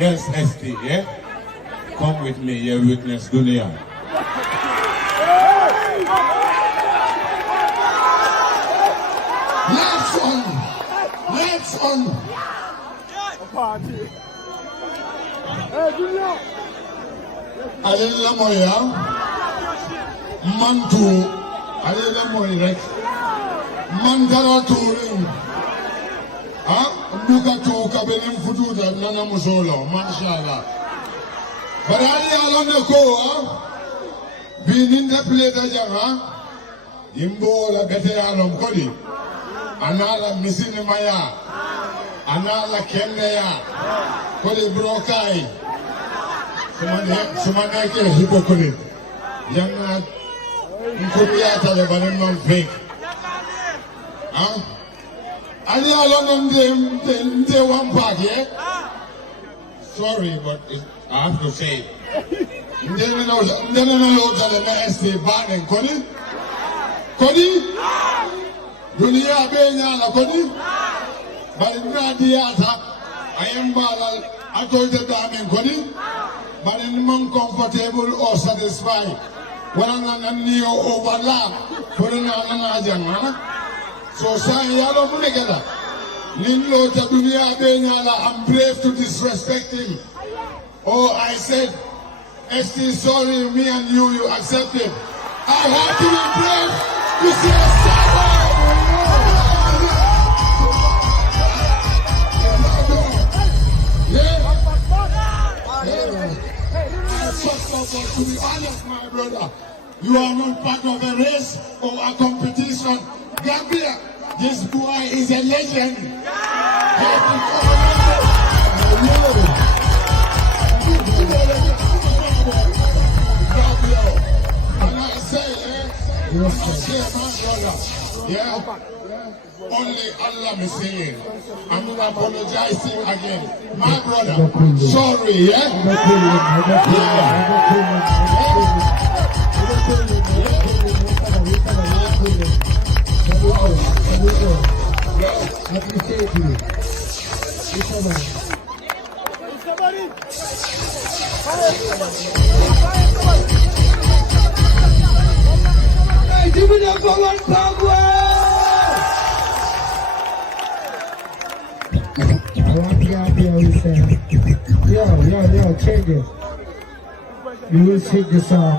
Yes, ST, yeah? Come with me, you witness dunya. Let's on. Alila moya, mantu, alila moya, mantara touring. Duka tu kabelem fututa nana musolo, mashallah. But ali alone ko, being interpreted janga, Gimbal la bete alom kodi, anala misini maya, anala kende ya, kodi brokai. Sumane ke hypocrite. Yanga nkubiata le banem fake. Ali alone them one part, yeah? Sorry, but I have to say. Then I know that the ST banning Kodi? Kodi? Dunia benya la Kodi? But in Radiata, I am balal, I told the damn Kodi? But in uncomfortable or satisfied. When I'm new overlap, putting on an so say yalo munegada. Ninlo tadunia benyala. I'm brave to disrespect him. Oh, I said, ST, sorry, me and you accept him. I have to be brave to say sorry. To be honest, my brother, you are not part of a race or a competition. Gambia, this boy is a legend. And I say, yeah, only Allah is saying. I'm apologizing again. My brother, sorry, yeah? Hey, give it up for one power! Yo, change it. You will sing the song.